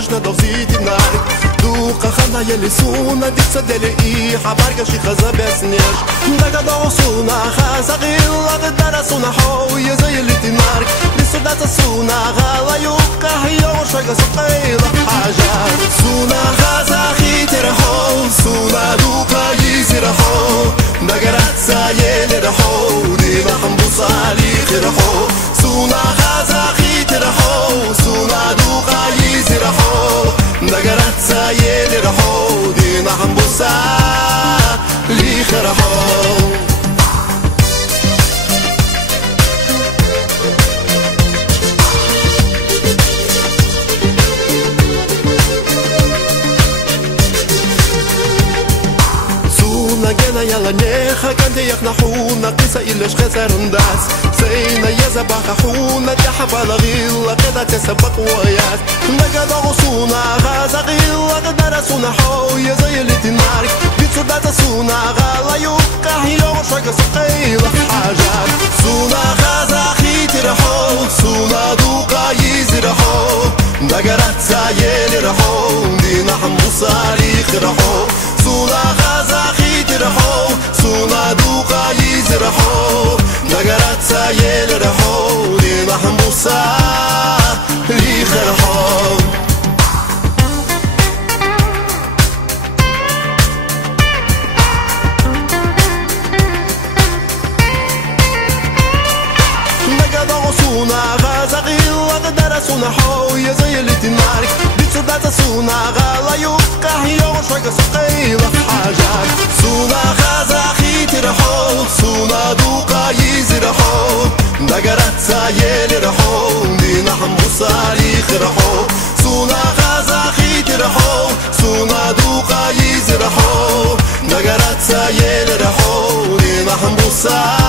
ششنا دوزيتي نارك دوقة خلا يلي سونا ديك سدلي إي حبارك شي خزا بسنيش داقا دوصونا خازا غيلا غدارا سونا حوية زي اللي تنارك بسودات سونا غالا يوكا هيو شاقا سقيلة حاجات سونا خازا خيتي رحو سونا دوقا يزي رحو داقرات سايلي رحو دينا حنبوصا ليخي رحو سونا خازا خيتي رحو سونا دوقا يزي رحو داقرات سايلي رحو دينا حنبوصا ليخي رحو يلا نيخا كانت يخنحونا قصة إلاش خسر نداس سينا يزبخحونا تحب الغيلة كده تسبق وياس لقد غصونا غازا غيلة درسونا حوية زي اللي تنارك بتصدات سونا غالا يوكا هيو شاقا سقيلة حاجات سونا غازا خيتي رحو سونا دوقا يزي رحو دقرات سايلي رحو دينا حنبوصا ليخي رحو سونا غازا خيتي رحو سونا دوقا يزي رحو دقرات سايلي رحو دينا حنبوصا ليخي رحو سونا غازا غيلا درسونا حوية زي اللي تنارك بتصدات سونا غالا يوكا هيو شاقا سقيلة حاجات سونا غازا خيتي رحو سونا دوقا يزي رحو دقرات سايلي رحو دينا حنبوصا ليخي رحو سونا غازا خيتي رحو سونا دوقا يزي رحو دقرات سايلي رحو دينا حنبوصا